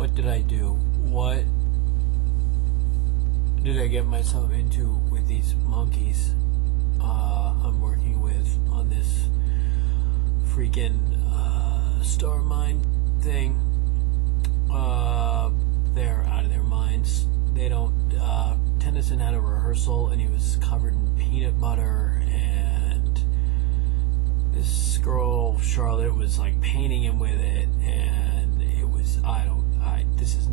what did I do? What did I get myself into with these monkeys I'm working with on this freaking Starmind thing? They're out of their minds. They don't. Tennyson had a rehearsal and he was covered in peanut butter, and this girl Charlotte was like painting him with it, and it was this is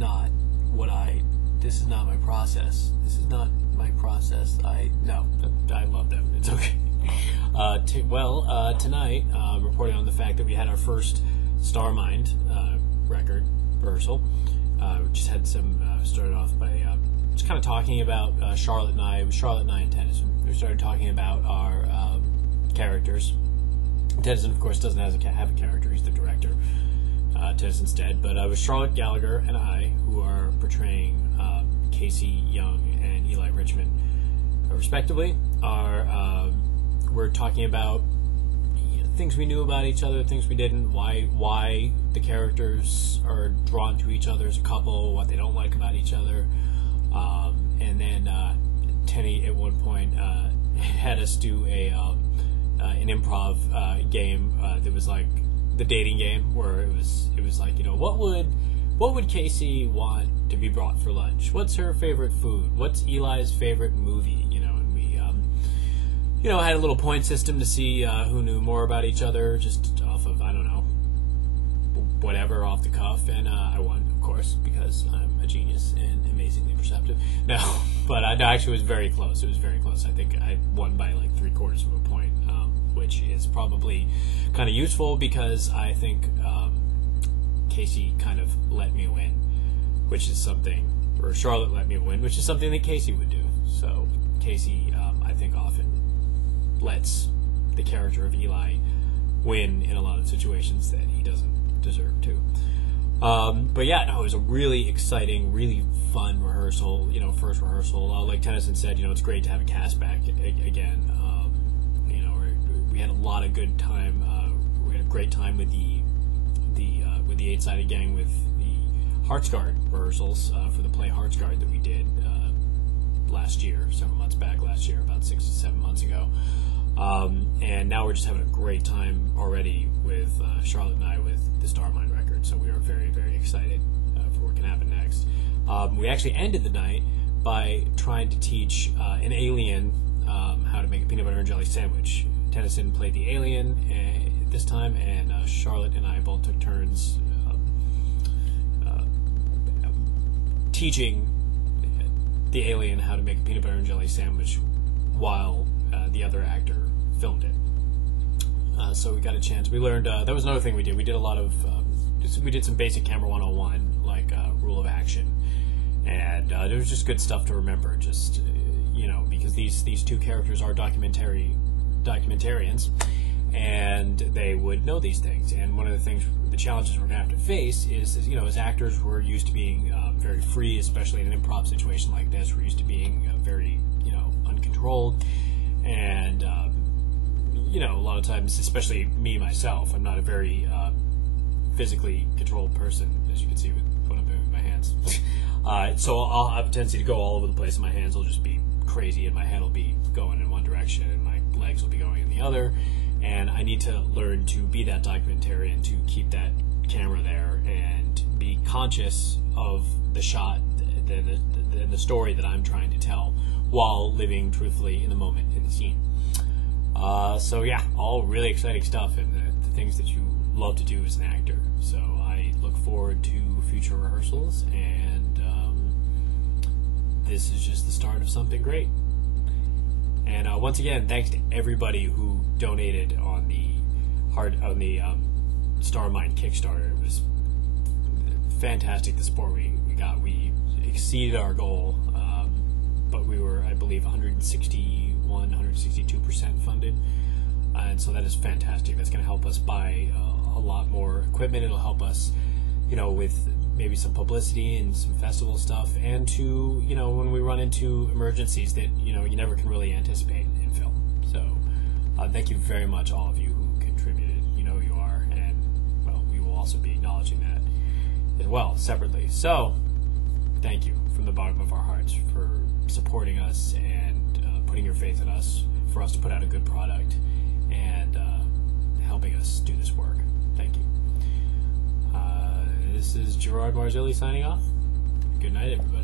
not my process. This is not my process. I love them. It's okay. Tonight, reporting on the fact that we had our first Starmind record rehearsal. We just had some, started off by just kind of talking about Charlotte and I. It was Charlotte and I and Tennyson. We started talking about our characters. Tennyson, of course, doesn't have a character. He's the director. Tennyson's dead. But it was Charlotte Gallagher and I who are portraying Casey Young and Eli Richmond, respectively. We're talking about things we knew about each other, things we didn't, why the characters are drawn to each other as a couple, what they don't like about each other. And then Tenny at one point had us do an improv game that was like the dating game, where it was like, what would Casey want to be brought for lunch? What's her favorite food? What's Eli's favorite movie? And we had a little point system to see who knew more about each other, just off of, I don't know, whatever, off the cuff, and I won, of course, because I'm a genius and amazingly perceptive. No, but actually it was very close. It was very close. I think I won by like 3/4 of a point, which is probably kind of useful because I think Casey kind of let me win, which is something, or Charlotte let me win, which is something that Casey would do. So Casey, I think, often lets the character of Eli win in a lot of situations that he doesn't deserve to. But yeah, no, it was a really exciting, really fun rehearsal. First rehearsal. Like Tennyson said, it's great to have a cast back again. We had a lot of good time. We had a great time with the 8-sided gang with the Heartsguard rehearsals for the play Heartsguard that we did last year, several months back last year, about 6 to 7 months ago. And now we're just having a great time already with Charlotte and I with the Starmind Record. So we are very, very excited for what can happen next. We actually ended the night by trying to teach an alien how to make a peanut butter and jelly sandwich. Tennyson played the alien this time, and Charlotte and I both took turns teaching the alien how to make a peanut butter and jelly sandwich while the other actor filmed it. So we got a chance. We learned, that was another thing we did. We did a lot of, we did some basic camera 101, like rule of action. And it was just good stuff to remember, just, because these two characters are documentarians, and they would know these things. And one of the things, the challenges we're going to have to face is as actors, we're used to being very free, especially in an improv situation like this. We're used to being very, uncontrolled. And, a lot of times, especially me, myself, I'm not a very physically controlled person, as you can see with what I'm doing with my hands. So I'll have a tendency to go all over the place, and my hands will just be crazy, and my head will be going in one direction, and my legs will be going in the other. And I need to learn to be that documentarian, to keep that camera there, and be conscious of the shot, the story that I'm trying to tell, while living truthfully in the moment, in the scene. So yeah, all really exciting stuff, and the things that you love to do as an actor. So I look forward to future rehearsals, and this is just the start of something great. And once again, thanks to everybody who donated on the Starmind Kickstarter. It was fantastic, the support we got. We exceeded our goal, but we were, I believe, 162% funded, and so that is fantastic. That's going to help us buy a lot more equipment. It'll help us, with maybe some publicity and some festival stuff, and to, when we run into emergencies that, you never can really anticipate in film. So thank you very much, all of you who contributed. You know who you are, and, well, we will also be acknowledging that well, separately. So, thank you from the bottom of our hearts for supporting us and putting your faith in us for us to put out a good product and helping us do this work. Thank you. This is Gerard Marzilli signing off. Good night, everybody.